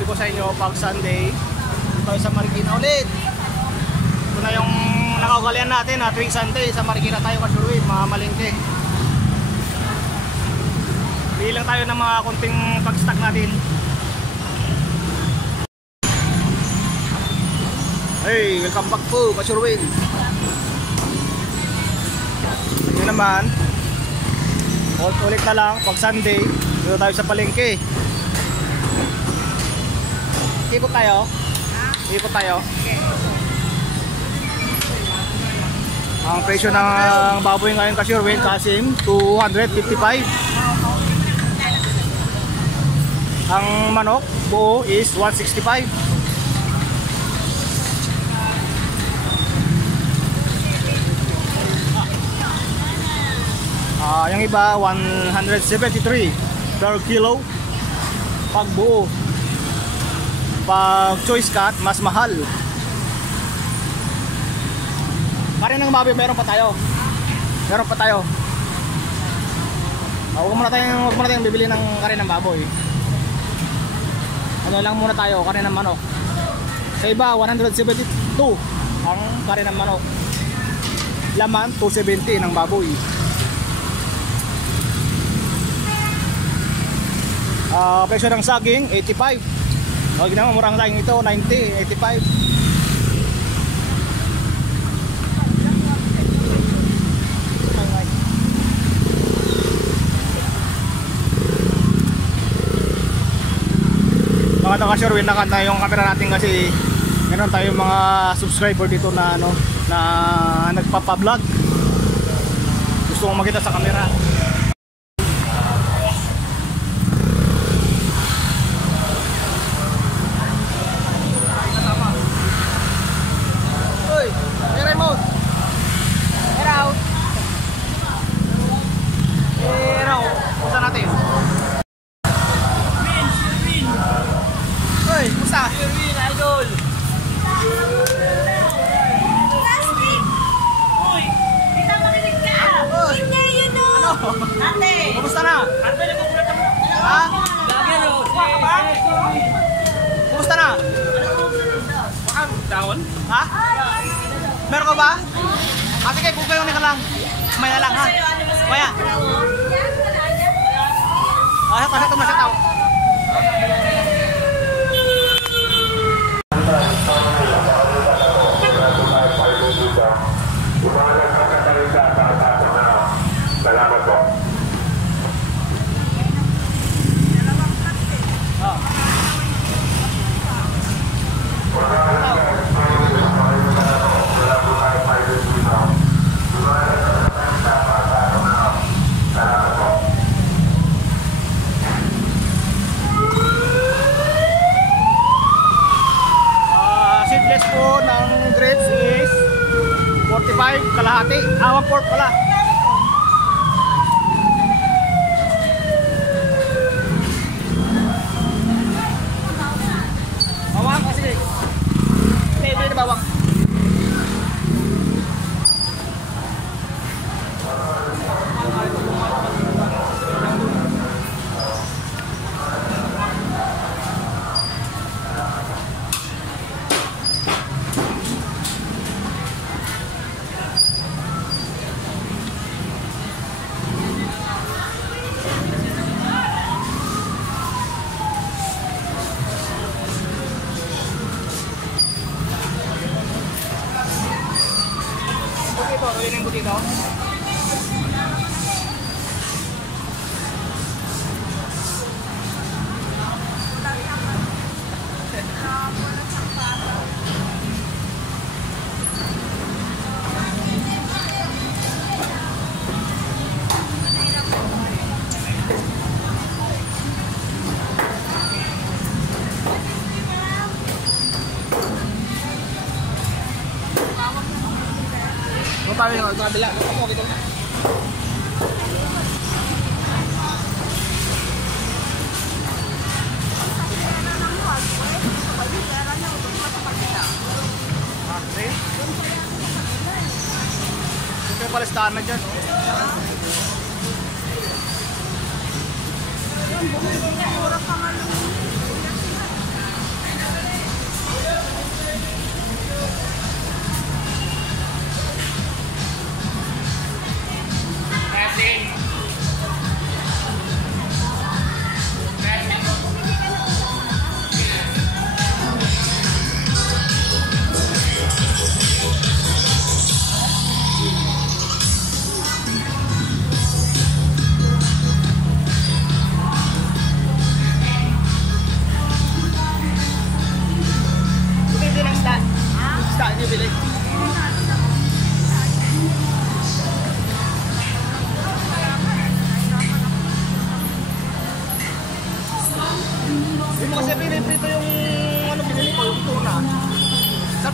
sabi ko sa inyo, pag Sunday dito tayo sa Marikina ulit. Ito na yung nakaugalian natin na tuwing Sunday sa Marikina tayo kasurwin, mga malingke. Bilang tayo ng mga konting pag-stock natin. Hey, welcome back po kasurwin. Ito naman, ulit na lang pag Sunday dito tayo sa palengke. Ikot tayo. Ikot tayo. Ang presyo ng baboy ngayon kasurwin, Kasim, 255. Ang manok buo is 165. Yung iba 173 per kilo pag buo. Pag choice cut mas mahal. Kare ng baboy meron pa tayo. Meron pa tayo. Huwag muna tayong bibili ng kare ng baboy. Ano lang muna tayo, kare ng manok. Sa iba 172 ang kare ng manok. Laman 270 ng baboy. Presyo ng saging 85. Huwag naman murang saging ito 90, 85. Mga taga-Sherwin, nakanta yung camera natin kasi meron tayong mga subscriber dito na ano na nagpapa-vlog. Gusto kong makita sa camera. Kumusta na? Ha? Kumusta na? Down? Ha? Meron ka ba? Sige, bukayon ka lang. Maya lang ha. Maya. Ito masya tao. Salamat po. Seedless po ng grapes is 45 kalahati. 1/4 pala. Bawang kasi. Pwede na bawang. Ito yung butito. Paano yung kabila? Ako dito. Ito yung palistahan na dyan.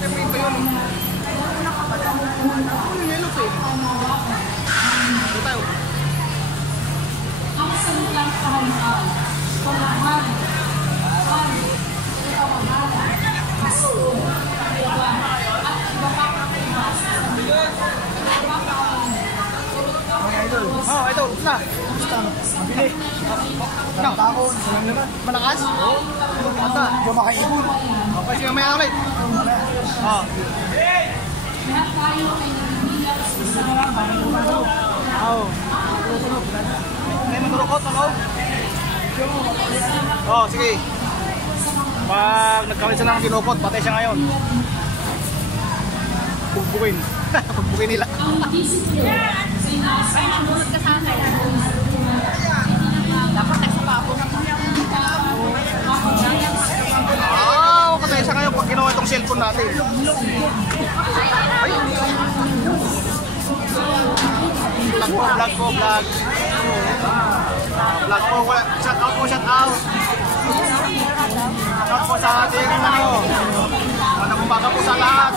may iba yun. Ano yung yellow pin? Ito tayo. Oh, ito, na. Mabili. Ano? Takon. Malakas? Oo. Ata. Diyo makaibon. Okay, sige, mamaya ulit. Oh. Oh. May mandurukot, ano? Oh, sige. Pag nagkamit siya ng kinupot, patay siya ngayon. Pugbukin. Pugbukin nila. Sumunod ka sa akin. Dapat nasa papo na po. Patay siya ngayon pag ginawa itong cellphone natin. Ay! Vlog po. Vlog po. Shout out po, shout out. Shout out po sa ating Magandang umaga po sa lahat.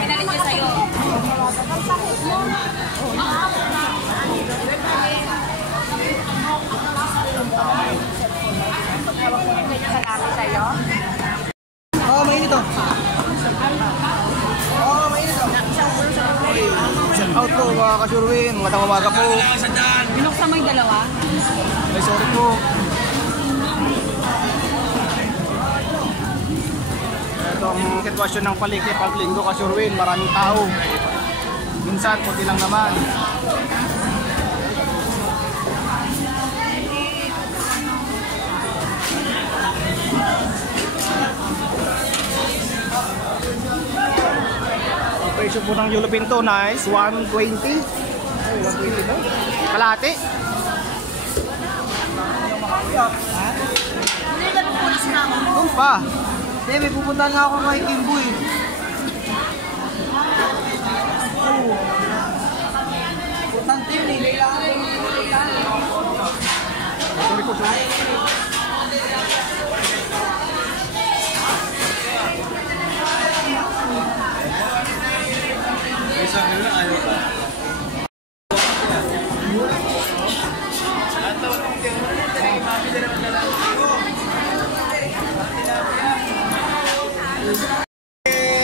Pinalit niya sa'yo. Salamat sa'yo. Oo, mainit to. Shout out po mga kasurwin. Magandang umaga po. Binuksan mo yung dalawa? Ay, sorry po. Itong sitwasyon ng paligid pag linggo kasurwin, maraming tao. Minsan, puti lang naman. Ang presyo po ng Yolo Pinto, nice, 120. Ay, 120 daw. Kalahati. Doon pa. Hindi, may pupuntahan nga ako kay Kimbo eh. Putante yun eh, Sorry po, sorry.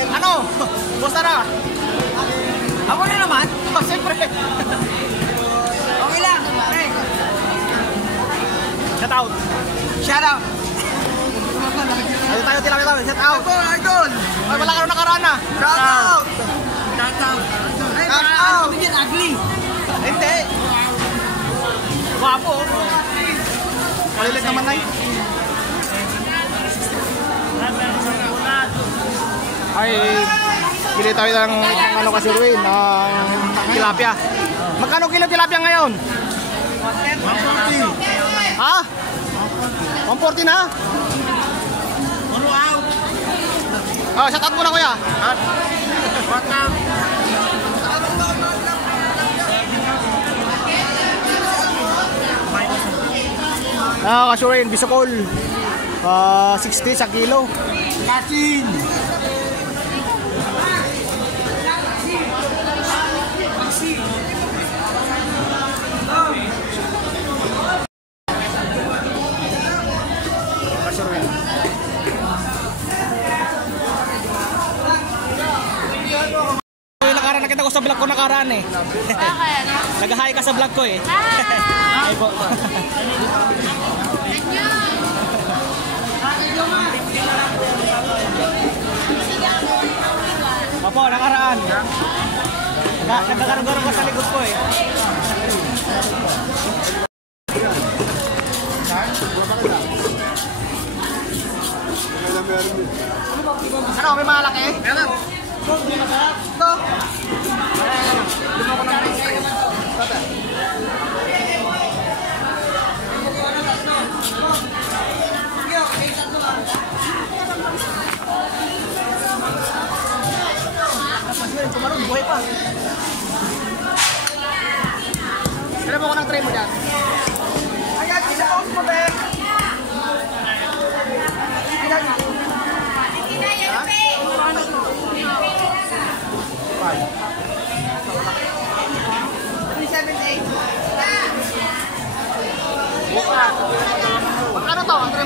Ano? Basta na? Ako na naman. Oh, siyempre. Okay lang. Hey, Shout out. shout out. Ay, tayo, shout out. Idol. Ay, wala ka rin nakaraan na. Shout out. Shout out. Hey, Shout shout out. out. Hindi yan, ugly. Hindi. Wapo. Kalilig naman na yun. Ay, bili tayo ng ano kasurwin, ng tilapia. Magkano kilo tilapia ngayon? 140. Ha? 140 na? Ano out? Oh, shout out muna kuya. Shout out. Kasurwin, bisokol. 60 sa kilo. Kasin. Nakaraan nakita ko sa vlog ko nakaraan eh. Bakit? Nag-hi ka sa vlog ko eh. Hi! Ay po. Opo, nakaraan. Nagkakaroon ko sa likod ko eh. Ano, may malaki? Meron. Ito. Lumako ng extra. Tumalong, buhay pa. Kailan mo ko ng tray mo dyan? Ayan, sinapos mo, Ben.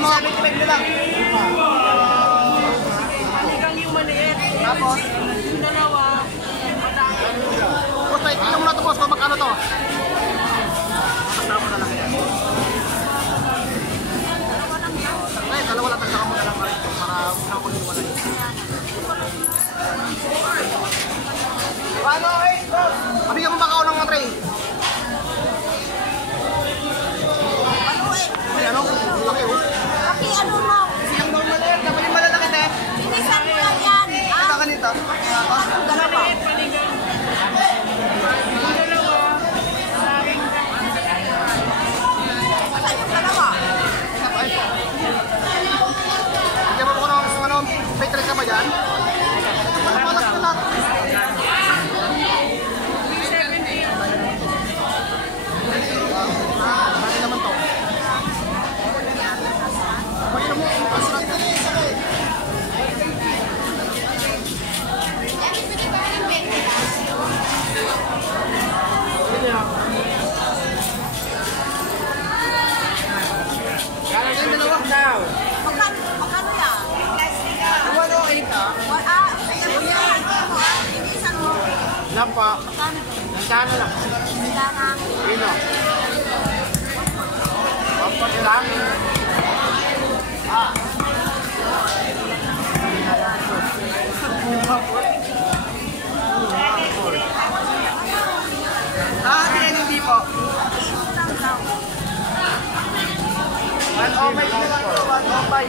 mga 75 na lang. Hanggang yung maliit. Tapos, Yung dalawa. boss, tingnan mo na ito boss, kung magkano to. Kasama na lang yan. Ay, dalawa lang, tagsaka mo na lang rin para unang kunin mo na yun. Ano eh, boss? Mabigyan mo ba ako ng tray? Ano eh? Ay, ano? Laki oh. Laki ano mo? Yung normal air, dapat yung malalaki na eh. Sinisan mo lang yan. Ito kanita. Ang dalawa. Saan yung dalawa? Bigyan mo ko ng ano, may tray ka ba dyan? Malas na lang. Mali naman to. Pagkita mo, masarap na yung isa eh. Magkano yan? Ano, eh? Sinisan mo yan. Sinisan mo. Lang pa. Magkano ba? Nandano lang. Wala na. Pino. Pampag lang. Hindi po. 105 na lang po, 105.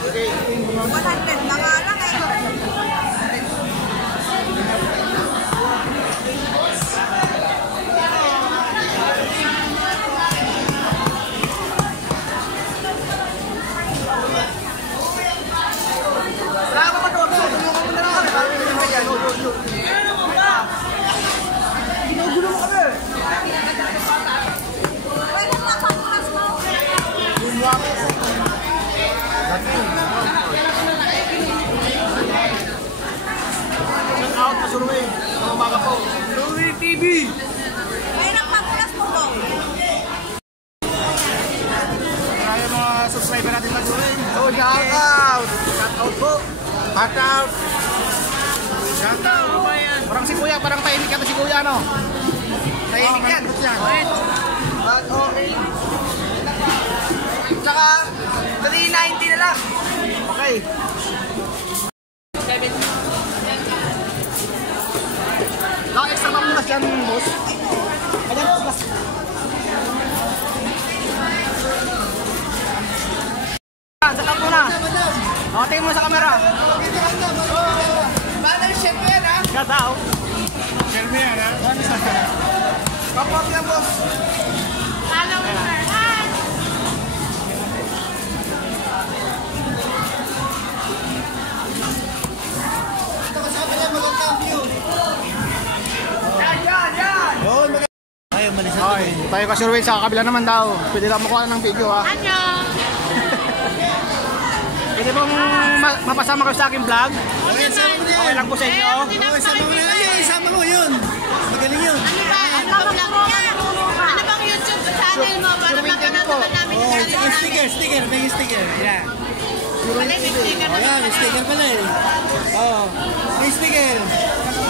Okay. 100 na nga lang eh. Wala ka pa ito. Tulungan mo na lang kami. Ginugulo mo kami. Pwede na papunas mo. Shout out pa Suruin. Ang umaga po. Suruin TV. Pwede na papunas mo po. Kaya mga subscriber natin pa Suruin. Oh, shout out. Shout out po. Shout out. Shout out. Parang si Kuya, parang tahimik ka si Kuya, no? Tahimik yan. But okay. Tsaka, 390 na lang. Okay. Lang extra mamunas yan, boss. Ayan, boss. Sa kampo na. Tingin mo sa camera. Paano chef yan ha? Gataw. Shelby yan, ha? Kapag yan, boss. Hello, sir. Hi! Ito kasama yan, magandang view. Yan! Ayaw, malisan ko. Tayo ka Sherwin sa kabila naman daw. Pwede lang makuha ng video, ha? Annyeong! Pwede bang mapasama kayo sa aking vlog? Okay lang po sa inyo. Isama mo yun. Magaling yun. Ano bang YouTube channel mo para mapanood naman namin yung channel namin? Sticker. May sticker. Yan. Pala, may sticker na Ayan, may sticker pala eh. Oo. May sticker.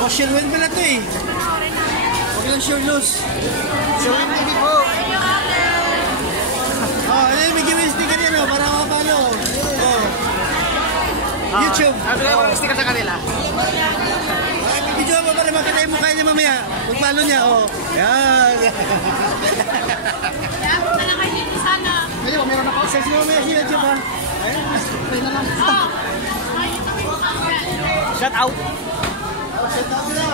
Sherwin pala to eh. Huwag lang sure loose. Sherwin TV po. Ayun, may giveaway sticker yan o. Para makapalo. YouTube. Nabigay ko ng sticker sa kanila. Video mo para makita yung mukha niya mamaya. Pagpalo niya, o. Yan. Kaya punta na kayo dito sana. Ngayon, meron ako. Sense mo mamaya sila, Chip, ha? Ayun. Play na lang. Shout out. Set up na.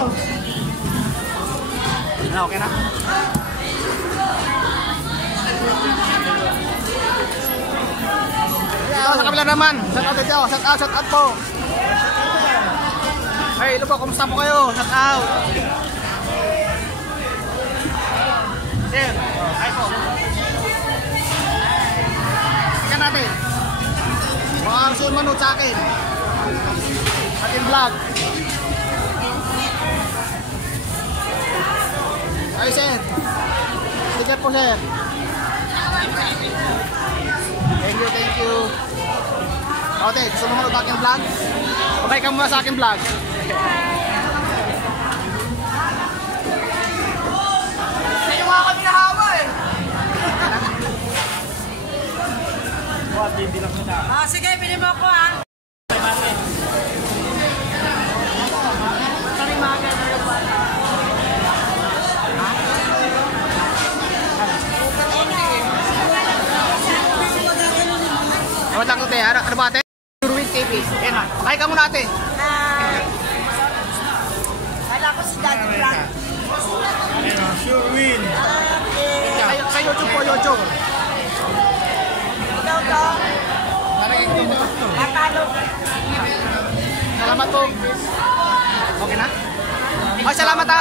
Ano, okay na? Ito sa kabila naman. Shout out dito. Shout out po. Hey, hello po. Kumusta po kayo? Shout out. Sir. Hi po. Ika natin. Mga gusto manood sa akin. Ating vlog. Ay, sir. Sticker po, sir. Thank you, thank you. Ote, gusto mo manood aking vlog? Okay ka muna sa aking vlog. Hindi nga kami nahawa eh. Sige, pili mo ako ha. Awat lang ate, ano ba ate? Surwin TV. Ayan na, like ka muna ate. Kala ko si Daddy Frank. Sure win. Sa YouTube po, YouTube. Ikaw to. Matalo. Salamat po. Okay na? Ay, salamat ha.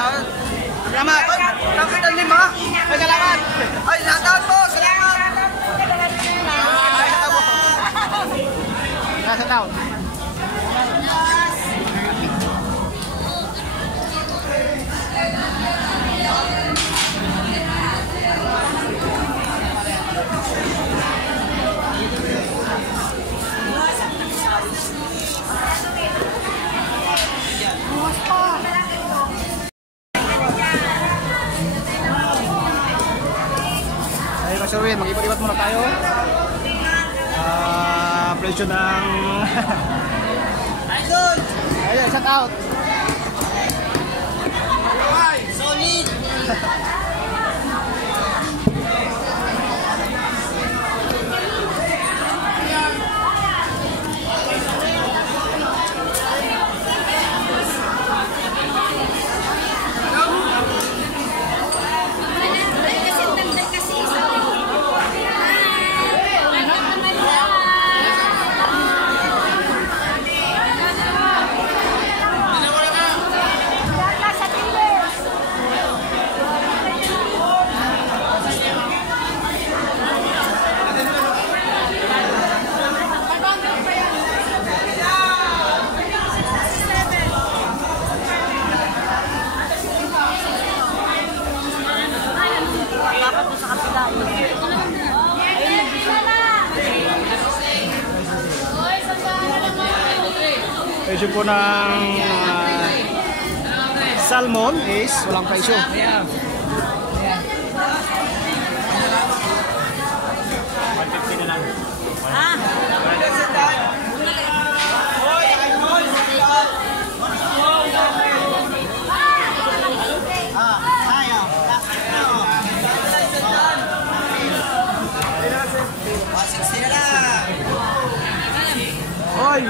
Salamat. Nakita ni ma. Ay, salamat. Ay, lahat po. Salamat. Ay, ito po. Nasa down. Ayun na Sherwin, mag-ibat-ibat muna tayo. Presyo ng... Ayun, shout out. Solid. Presyo po ng salmon is walang presyo. Hoy!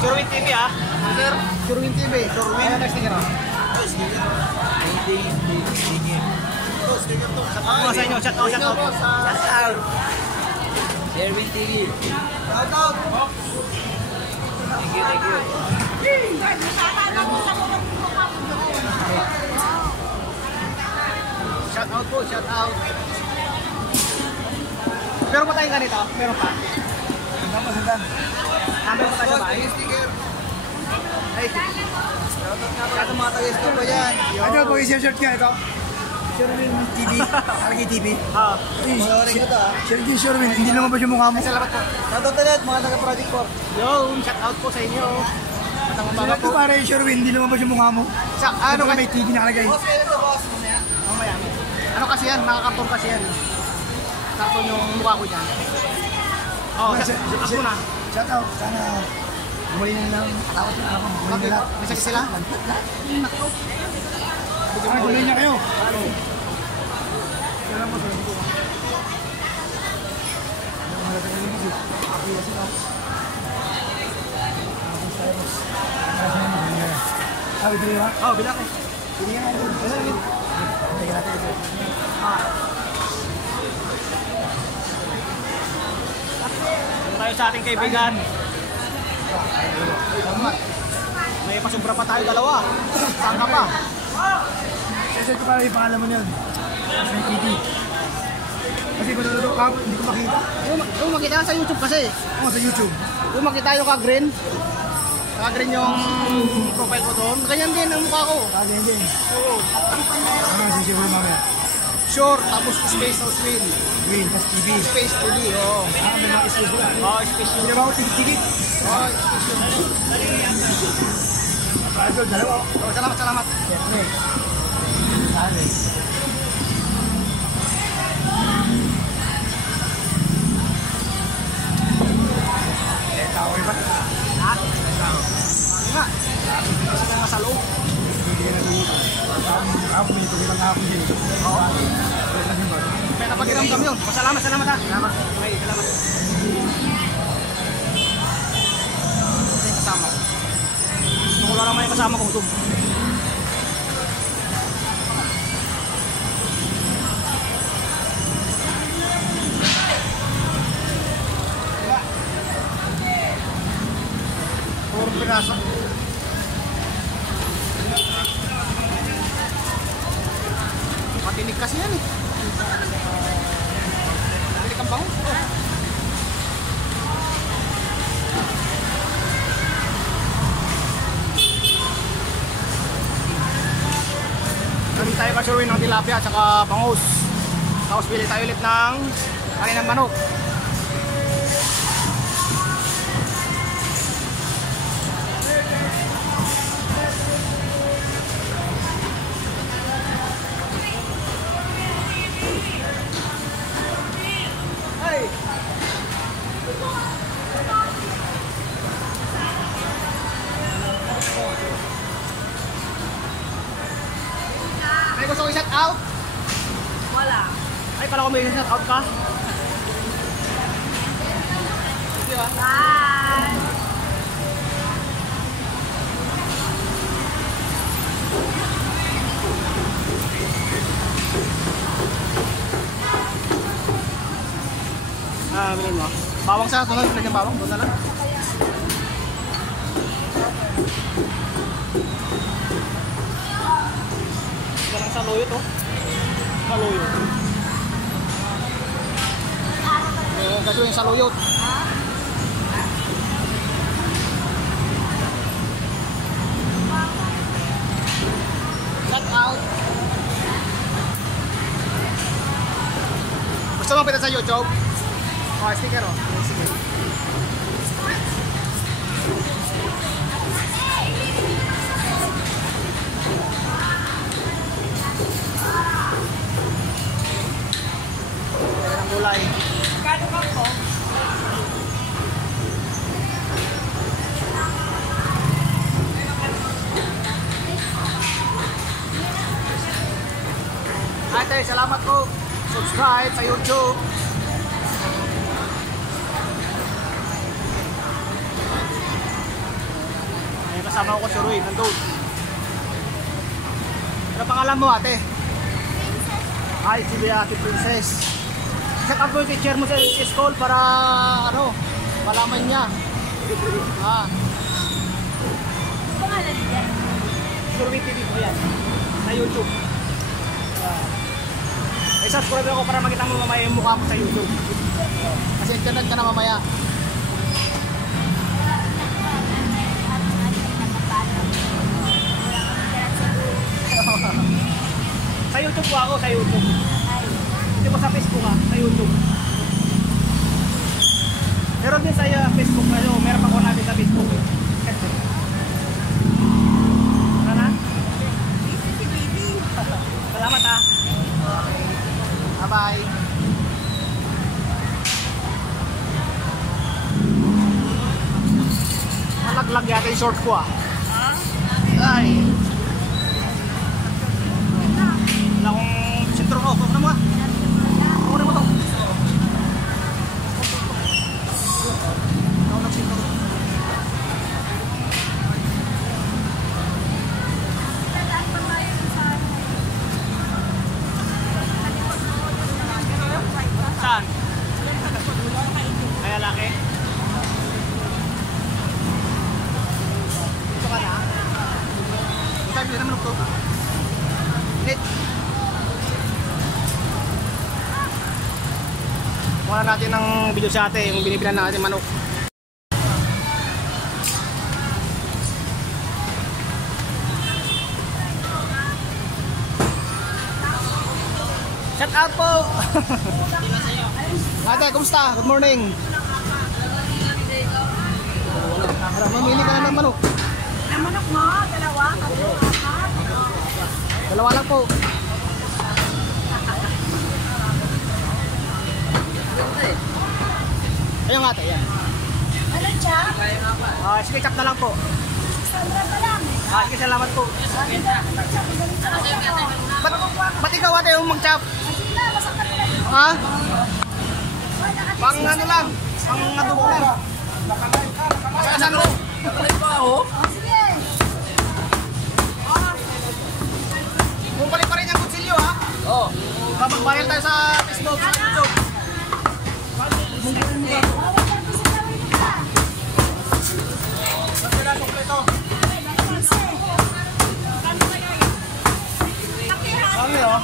Sure TV ah. Sir, Sherwin TV. Sherwin. Ano next sticker? Ako sa inyo, shout out. Sherwin TV. Shout out. Thank you. Shout out po, shout out. Meron pa tayong ganito? Meron pa? Meron pa tayo sa bahay? Ay, Kaya mga taga-store pa yan. Ano po i-share ka ito? Sherwin TV, Arki TV. Sorry ko to ah. Sherwin, hindi naman ba yung mukha mo? salamat po. Shout out ulit mga taga-Project 4. Yo, shout out po sa inyo. Matang umaga Sila po. ko pare, Sherwin, hindi naman ba yung mukha mo? Sa, ano Ano kasi? may TV nakalagay? Boss, kailan to boss? Mamaya. Ano kasi yan? Nakakarton kasi yan. Karton yung mukha ko dyan. Oo, shout out muna. Shout out, sana bumali na lang katawat na ako. Bumali Okay, na lang. may sakit sila? Ay, bumali na kayo. Sabi ko ba? Oo, bilang ko. Hindi nga ito. Teka natin ito. Ano tayo sa ating kaibigan? May pasubra pa tayo dalawa. Saan ka pa? Session ko pala yung pangalan mo niyan. May TV. Kasi manunod ka, hindi ko makita. Yung makita sa YouTube kasi. Oo, sa YouTube. Yung makita yung ka-green. Ka-green yung profile ko doon. Ganyan din ang mukha ko. Kaya din. Oo. Ano ang sisip mo mamaya? Short, tapos space house wheel. Green, tas TV. Space TV, oo. May mga space ko. Oo, space Hindi yun. ba ako tigit-tigit? Oo, space yun. Idol, dalawa. Oo, salamat, salamat. Siyempre. Sali. Tao ba? Ha? Ano nga? Kasi nga sa loob. Ako, may tugilang ako din. Oo. May napagiramdam yun. Salamat, salamat ha. Salamat. Okay, salamat. Ito yung kasama ko. Kung wala naman yung kasama ko, ito. Puro pinasa. Matinig kasi yan eh. Matinig ang bango. Kami tayo kasurwin ng tilapia at saka bangus. Tapos bili tayo ulit ng kaninang manok. Hey! May gusto ko i-shout out? Wala. Ay, kala ko may shout out ka. Di ba? Bye! Bilhin mo. Bawang sa tunay, bilhin yung bawang. Doon na lang. Ito lang sa loyo to. Sa loyo. Kasi yung sa loyo. Shout out. Gusto mo pita sa YouTube? Oh, sticker oh. Sige. Ayan ang gulay. Kano ka po? Ate, salamat po. Subscribe sa YouTube. Ay, kasama ko si Roy, nandun. Ano pangalan mo, ate? Ay, si Ate Princess. Check up mo yung teacher mo sa school para, ano, malaman niya. Ah, Pangalan niya? Survey TV ko yan. Sa YouTube. I-subscribe ako para makita mo mamaya yung mukha ko sa YouTube. Kasi internet ka na mamaya. Sa YouTube po ako, sa YouTube. Hindi mo sa Facebook ha, sa YouTube. Meron din sa Facebook, meron ako natin sa Facebook. Tara na? Salamat ha. Bye-bye. Nalaglag yata yung short ko ah. Ay. Wala akong sintro ko. Kukunin mo ah. Kukunin mo to. Wala akong nagsintro. Saan? Kaya laki? Dito ka na? Kuha natin ng video sa ate, yung binibilan natin manok. Shout out po! Ate, kumusta? Good morning! Mamili ka na ng manok. Ang manok mo, dalawa. Dalawa lang po. Ayun ate, yan. Ano siya? Sige, chop na lang po. Sandra pa lang. Sige, salamat po. Ba't ikaw ate yung mag-chop? Sige na, masaktan ka na. Ha? Pang ano lang, pang adobo lang. Saan mo? Sige. Kung balik pa rin yung kutsilyo ha? Oo. Kapag-viral tayo sa Facebook, sa YouTube. Kami oh.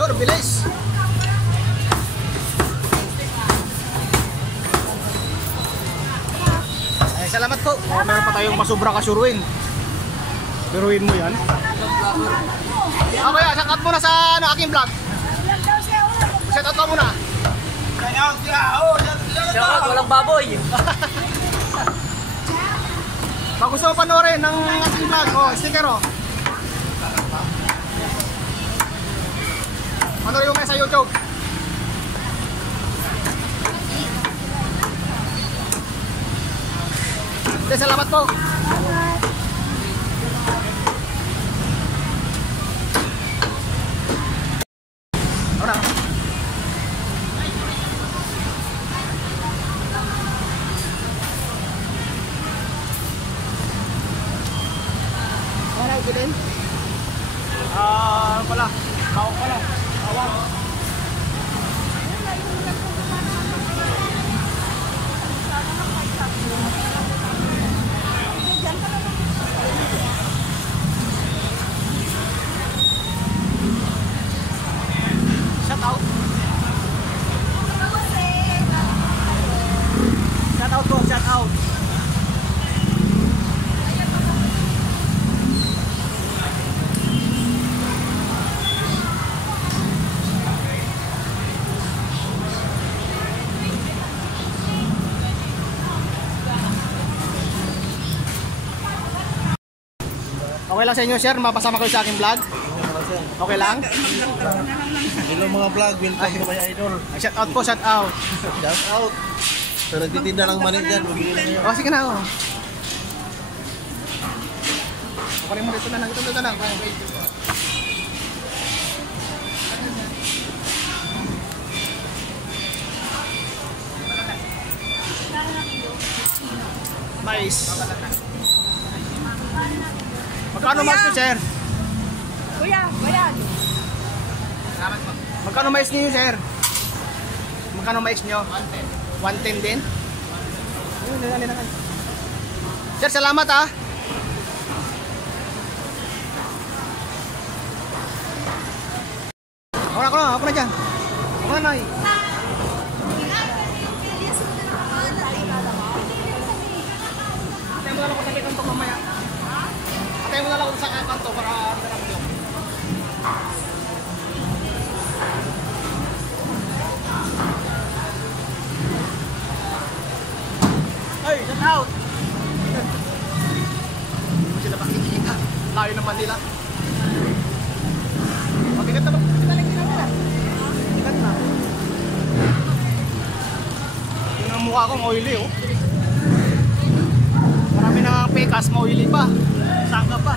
Yun, bilis. Ay, salamat po. Meron pa tayong masubra ka Sherwin. Biruin mo yan. Okay, shout out muna sa aking vlog. Shout out ka muna. Shout out, walang baboy. Pag gusto mo panoorin ng ating vlog, sticker oh. Panoorin mo kayo sa YouTube. Salamat po. Ora. Wala ito din. Wala. Bawang pala. Bawang. Shout out. Shout out po, shout out. Okay lang sa inyo, sir, mapasama ko sa aking vlog. Okay lang? Hello mga vlog, welcome to my idol. Shout out po, shout out. Shout out. So nagtitinda ng manig dyan, bumili na nyo. Sige na, Kunin mo dito na lang, ito na lang. Nice. Magkano mais nyo, sir? Kuya, bayan. Magkano mais nyo, sir? Magkano mais nyo? 110 din? Sir, salamat ha. Ako na dyan. Ako na, Nay. Atay mo na lang ako sa kanto mamaya. Atay mo na lang ako sa kanto para darang nyo. Hey, shout out! Sila pakikita. Layo naman nila. Mabigat na ba? Mabigat na. Yung ang mukha kong oily oh. Marami na pekas, ma-oily pa. Sangka pa.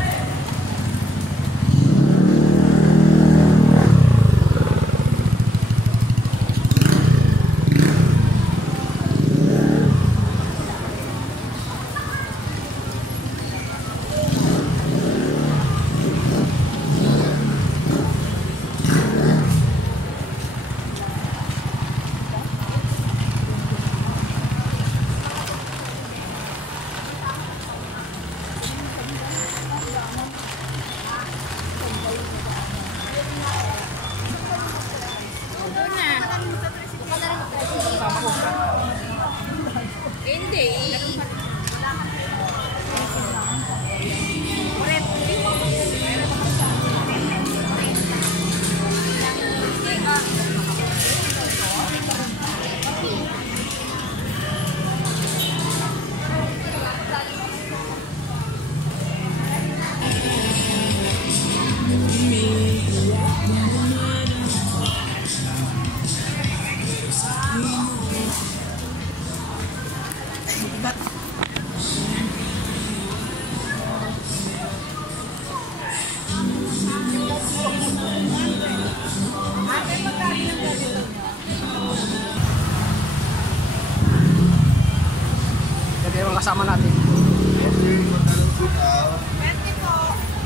kasama natin.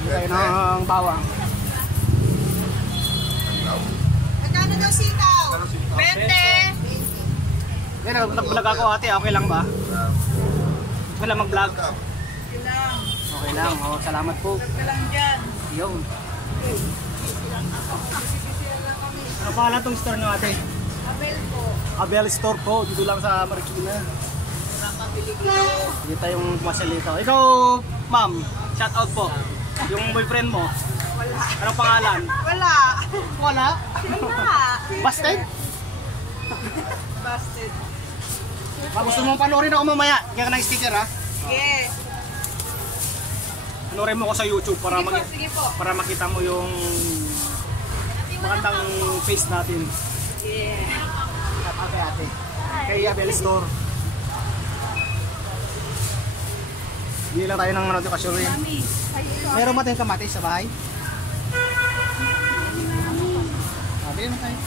Tayo ng bawang. Magkano daw sitaw? 20. Yan, nag-vlog ako ate, okay lang ba? Okay lang mag-vlog? Okay lang, oh, salamat po. Ka lang dyan. Yun. Ano pangalan tong store nyo ate? Abel po. Abel Store po, dito lang sa Marikina. Dito tayong masyal dito. Ikaw, ma'am, shout out po. Yung boyfriend mo. Wala. Anong pangalan? Wala. Wala. Wala. Busted? Busted. Gusto mong panoorin ako mamaya. Kaya ka ng sticker ha. Yes. Panoorin mo ko sa YouTube para, Sige po. para makita mo yung magandang face natin. Yeah. Ate ate. Kay Abel Store. Hindi lang tayo ng ano dito kasi rin. Meron ba tayong kamatis sa bahay? Bili na tayo.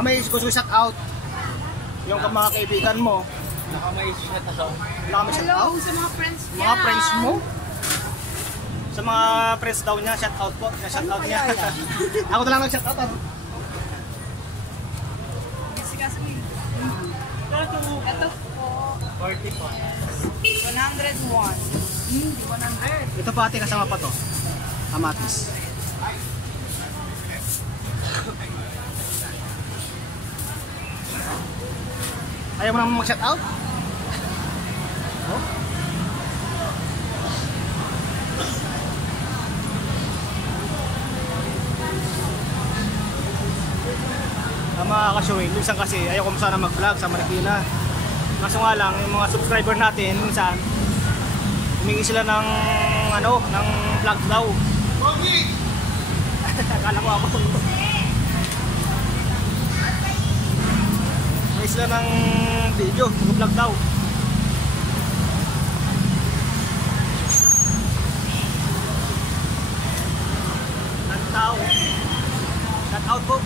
May gusto shout out yung mga kaibigan mo. Nakamay shout out. Shout out Sa mga friends niya. mga friends mo. Sa mga friends daw niya, shout out po. Shout out niya. Ako na lang nag shout out. Ito po. 40 po. 101. Ito pa ate, kasama pa to. Kamatis. Ayaw mo naman mag-shout out? Oh? Mga ka-showing, minsan kasi ayaw ko sana mag-vlog sa Marikina. Kaso nga lang, yung mga subscriber natin, minsan humingi sila ng ano, ng vlog daw. Akala ko ako. Humingi sila ng video, mag-vlog daw. Shout out po.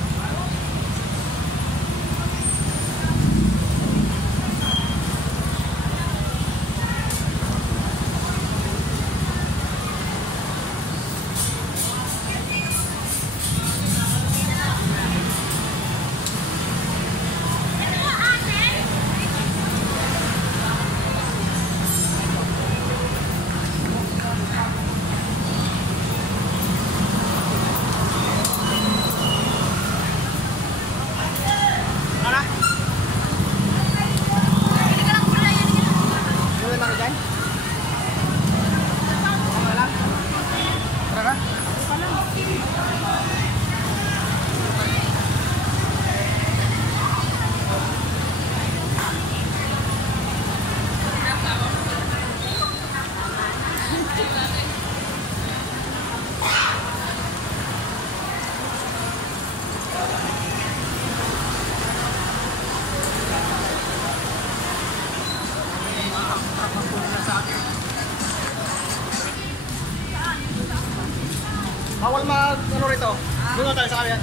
Bawal mag ano rito. Doon na tayo sa kanya.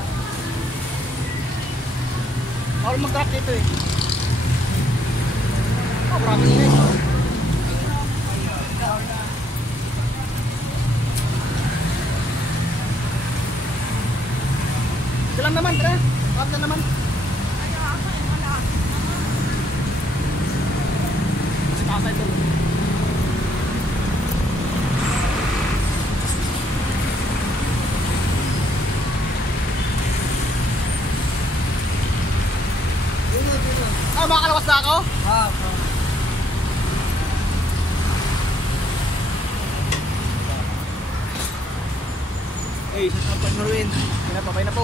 Bawal mag-truck dito eh. Oh, marami nga eh. Ito lang naman, tara. Cut na naman. Kasi kasa ito. Ah, makakalawas na ako? Hey, shout out pa Norwin. Pinapapay na po.